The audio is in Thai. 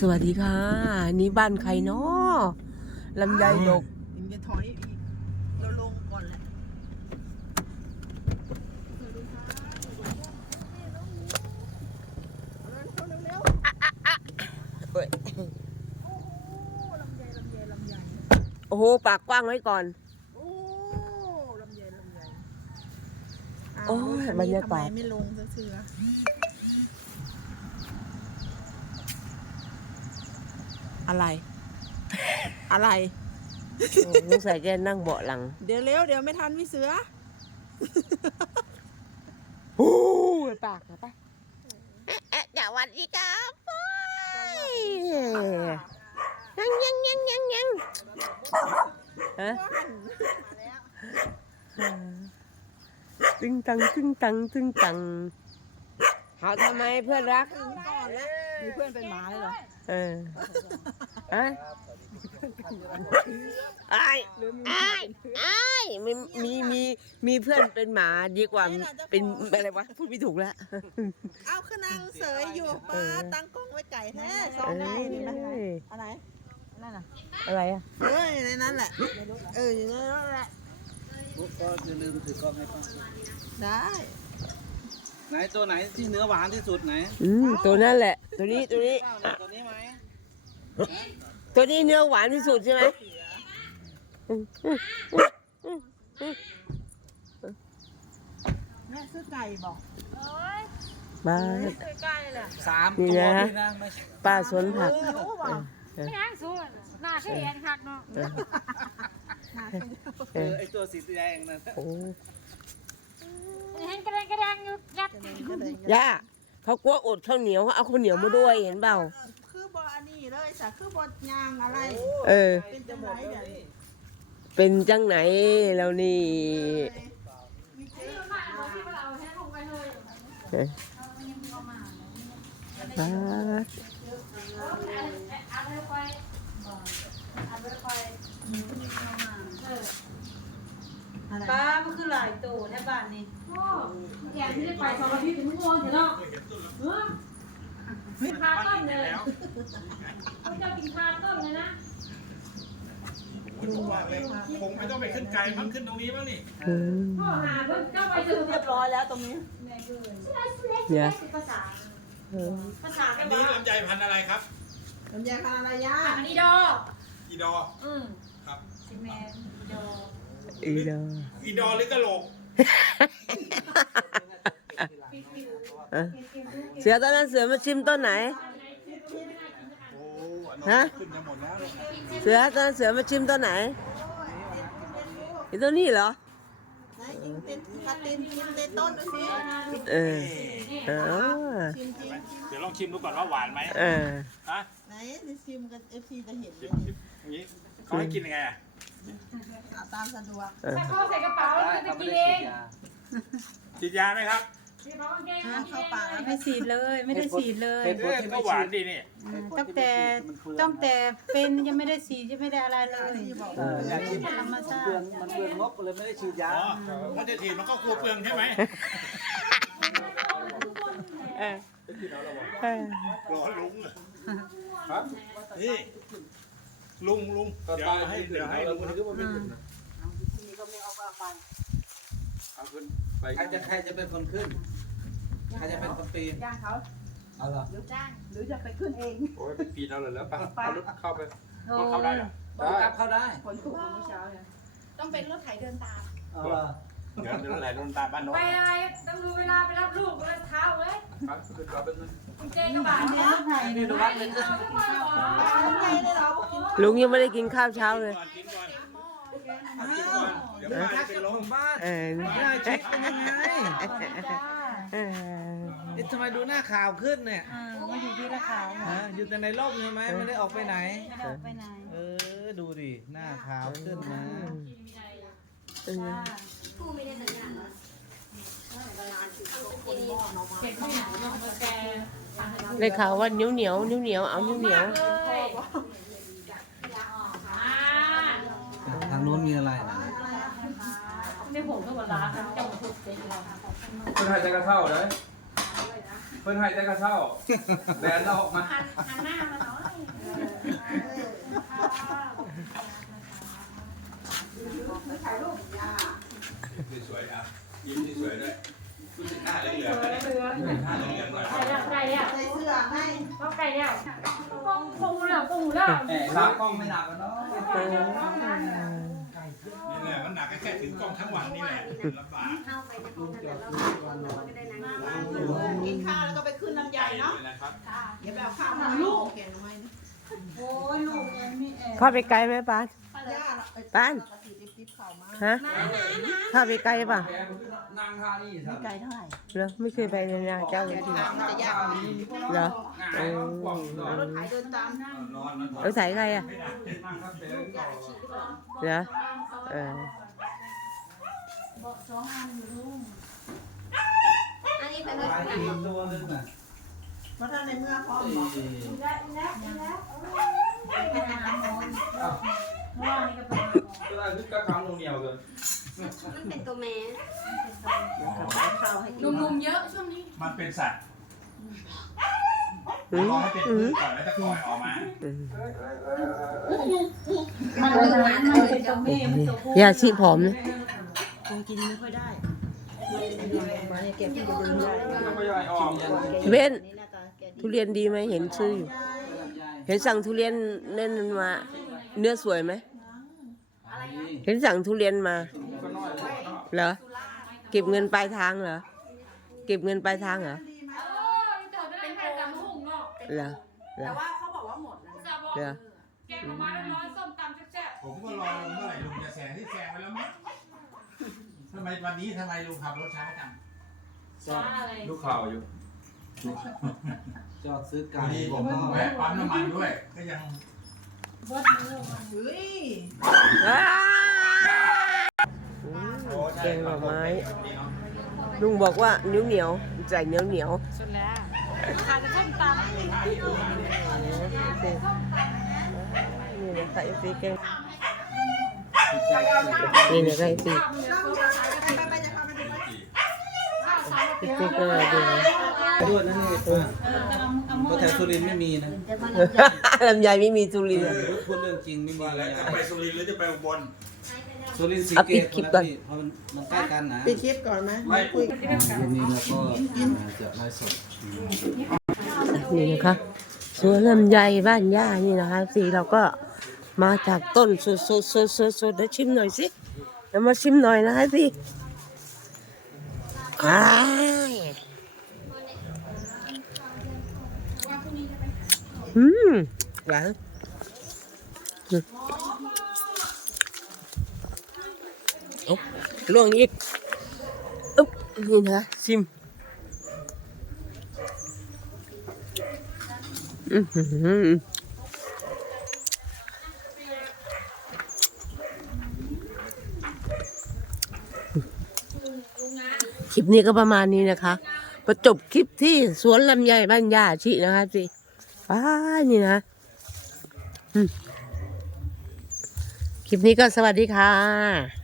สวัสดีค่ะ นี่บ้านใครเนาะลำไยดกยังจะถอยอีกเราลงก่อนแหละเอ้ยโอ้ลำไยลำไยลำไยโอ้โห ปากกว้างไว้ก่อน โอ้ลำไยลำไยโอ้ยคันบรรนี้ยาทำไมกาศไม่ลงเสือ อะไร อะไร โอ้สงสัยจะนั่งเบาะหลัง เดี๋ยวเร็วเดี๋ยวไม่ทันพี่เสือโอ้ยปากนะไปเอ๊ะสวัสดีครับไปยังยังยังยังยังฮะตึงตังตึงตังตึงตังเขาทำไมเพื่อนรักก่อนแล้วมีเพื่อนเป็นหมาเลยเหรอ เออฮะไอ้ไอ้ไอ้ายมีมีมีมีเพื่อนเป็นหมาดีกว่าเป็นอะไรวะพูดไม่ถูกแล้วเอาขึ้นนางเสยอยู่ปเอลาอตั้งกล้องไว้ไก่แท้สอเองไงนี่นะ้ยอะไรนั่นน่ะอะไรอะเอออยู่ในนั้นแหละเอออยู่ในนั้นแหละปุ๊บก็อย่าลืมถือกล้องให้ป้าได้ไหนตัวไหนที่เนื้อหวานที่สุดไหน อืมตัวนั่นแหละ ตัวนี้ตัวนี้เอาเนี่ยตัวนี้ไหมตัวนี้เนื้อหวานที่สุดใช่ไหมแม่ซื้อไก่บอกบ้าสามนี่ตัวนะนี่นะไม่ใช่ป้าสวนผักเออรู้บอกไม่อ้างสู้หน้าเสียนคักเนาะเออเออไอตัวสีแดงนั่นโอ้เห็นกระเดงกระเดงอยู่ยัดย่า เขากลัวอดข้าวเหนียวเขาเอาข้าวเหนียวมาด้วยเห็นเปล่า คือบออันนี้เลยสะคือบอยางอะไร เออ เป็นจังไรเดี๋ยวนี้เป็นจังไหนแล้วนี่ มีเจ๊มาเอาที่เราแท้ลงไปเลยเอ้ยป้าดอัดไปอัดไปป้ามันคือหลายโตแท่บ้านนี้โอ้ แกที่ได้ไปสองอาทิตย์ถึงโมงเถอะเนาะเออคาต้นเลยเขาจะกินคาต้นเลยนะคงไม่ต้องไปขึ้นไกลมั้งขึ้นตรงนี้บ้างนี่อืมพ่อหาเพิ่นเจ้าไปถึงเรียบร้อยแล้วตรงนี้เนี่ยภาษาออภาษาอันนี้ลำไยพันอะไรครับลำไยพันอะไรยะอันนี้ดออีดออืมครับสิแมนดออีดออีดอหรือกระโหลก เออเสือตอนนั้นเสือมาชิมต้นไหนโอ้อันฮะนั้นขึ้นกันหมดแล้วเสือตอนนั้นเสือมาชิมต้นไหนไอ้ต้นนี้เหรอไหนยิงเต้นกัดเต้นยิงเต้นต้นดูสิเออเออชิมจริงเดี๋ยวลองชิมดูก่อนว่าหวานไหมเออฮะไหนจะชิมกันเอฟซีจะเห็นเลชิยมชิมอย่างนี้เขาให้กินยังไงอะ เอาตามสะดวกถ้าเข้าใส่กระเป๋าแล้วก็จะกินเองฉีดยาไหมครับกระเป๋ากางเกงเข้าปากแล้วไม่สีดเลยไม่ได้สีดเลยเออก็หวานดีนี่ตั้งแต่ตั้งแต่เป็นยังไม่ได้สีดยังไม่ได้อะไรเลยที่บอกเอออยากกินธรรมชาเปลืองติมันเปลืองงบเลยไม่ได้ฉีดยาอ๋อถ้าจะฉีดมันก็กลัวเปลืองใช่ไหมเออเออรอลุงอะครับนี่ ลุงลุงเดี๋ยวให้เดี๋ยวให้ลุงใครจะใครจะเป็นคนขึ้น ใครจะเป็นคนปีนจ้างเขาเอาเหรอหรือจ้างหรือจะไปขึ้นเองโอ้ยเป็นปีนเอาเลยแล้วปะเอารถเข้าไปโอ้รถเข้าได้เหรอบังคับเข้าได้ผลถูกเมื่อเช้าเนี่ยต้องเป็นรถไถเดินตามเอาเหรอ เดี๋ยวเดี๋ยวไหลลงตาบ้านโน้นไปอะไรต้องดูเวลาไปรับลูกเวลาเช้าเลยครับคือเราเป็นกุญแจกระบะอันนี้เนี่ยรถไถนี่ดูวัดเลยเอาขึ้นมาก่อนปลาทำไงได้เรากินลุงยังไม่ได้กินข้าวเช้าเลยก่อนกินก่อนเอากินก่อนเดี๋ยวพาจะเป็นลมบ้านเออหน้าชิดเป็นยังไงจ้าเออเอ๊ะทำไมดูหน้าขาวขึ้นเนี่ยเออมาอยู่ที่ละขาวฮะอยู่แต่ในร่มใช่ไหมไม่ได้ออกไปไหนไม่ได้ออกไปไหน เออ ดูดิ หน้าขาวขึ้นนะ เออจ้าเก็บข้าวเหนียวลงมาแกได้ข่าวว่าเหนียวเหนียวเหนียวเหนียวเอาเหนียวเหนียวเลยอ่าทางโน้นมีอะไรนะไม่ผมก็บอกลาครับจังหวะถูกเจ๊เราเพิ่นให้ใจกระเท่าเลยเพิ่นให้ใจกระเท่าแดนเราออกมาหันหันหน้ สวยอะยิ้มสวยด้วยรู้สึกหน้เหลืองๆเลน้เหลืออไก่นี่แเสื้อให้ต้ไก่แล้วกงคงแล้วกงแล้วแหมครักล้งไม่หนักกันเนาะนี่แหละมันหนักแค่ถึงกองทั้งวันนี่แเข้าไปในห้องนั้แล้วก็มาเพื่อนกินข้าวแล้วก็ไปขึ้นลำใหญ่เนาะเดี๋ยวไเอาข้าวกขอ้ลูกพ่อไปไกลไหมป้าป้า ฮะเข้าไปไกลป่ะนั่งท่านี่ครับไกลเท่าไหร่เหรอไม่เคยไปในนาเจ้าเลยทีทางมันจะยากกว่านี้เหรอเออรถไถเดินตามนอนนอนเอาใส่ใครอะนั่งครับเต้นเหรอเอออันนี้เป็นหลายทีมตัวนึงอะเพราะถ้าในเมื่อพร้อมเอ้ยบอกไปหาหมออีกเมื่อวานนี้ก็ไปหาหมอก็ได้คือกับข้าวเหนียวเลยมันเป็นตัวแม่ข้าวให้กินหนุ่มๆเยอะช่วงนี้มันเป็นสัตว์อืมรอให้เป็นพืชก่อนแล้วจะปล่อยออกมาอืมมันเป็นมันเป็นตัวแม่มันตัวผู้ยาชีผอมนะคงกินไม่ค่อยได้มาเนี่ยแกพี่จะดึงได้ไม่ย่อยออกยันเบนนี่หน้าตาแกดีทุเรียนดีไหมเห็นชื่ออยู่ เห็นสั่งทุเรียนเล่นมา เนื้อสวยไหมเห็นสั่งทุเรียนมาก็น้อยเลยเหรอ เก็บเงินปลายทางเหรอ เก็บเงินปลายทางเหรอเออเจอเป็นแค่ตำหุ่งเนาะเหรอเหรแต่อว่าเขาบอกว่าหมดแล้วนะจะบอกเหรอแกงมาร้อยส้มตำแซ่บผมก็รอลุงเมื่อไหร่ลุงจะแซงที่แซงไปแล้วมั้งทำไมวันนี้ทำไมลุงขับรถช้าจังๆช้าอะไรลูกข่าวอยู่จอดซื้อไก่วันนี้ผมแวะปั๊มน้ำมันด้วย ก็ยังวัด เฮ้ยอ้าอืมแกงหน่อไม้ ลุงบอกว่าเหนียวเหนียวๆใส่เหนียวเหนียวสุดแล้วขาดจะส้มตำๆนี่นะใส่ซีแกงนี่นะใส่ซีไปไปจะพาไปดูไหมซีก็ดีนะ ด้วยนั่นนี่เออเอาเอาเพราะแถวสุรินทร์ไม่มีนะลำไยไม่มีทุเรียนพูดเรื่องจริงไม่มีแล้วจะไปสุรินทร์หรือจะไปอุบลสุรินทร์สีเอาเกปิดตคลิปก่อนเพราะมันมันใกล้กันนะปิดคลิปก่อนไหมไม่คุยวันนี้เราก็จะไลฟ์สดนี่นะคะสวนลำไยบ้านย่านี่นะคะสีเราก็มาจากต้นสดสดสดสดสดๆๆๆเดี๋ยวชิมหน่อยสิเดี๋ยวมาชิมหน่อยนะคะสิอ้าย อืมหวานอืมโอ้ล่วงอีกอึ๊บนี่นะชิมอื้อหือคลิปนี้ก็ประมาณนี้นะคะประจบคลิปที่สวนลำไยบ้านย่าชินะคะสิ ว้านี่นะคลิปนี้ก็สวัสดีค่ะ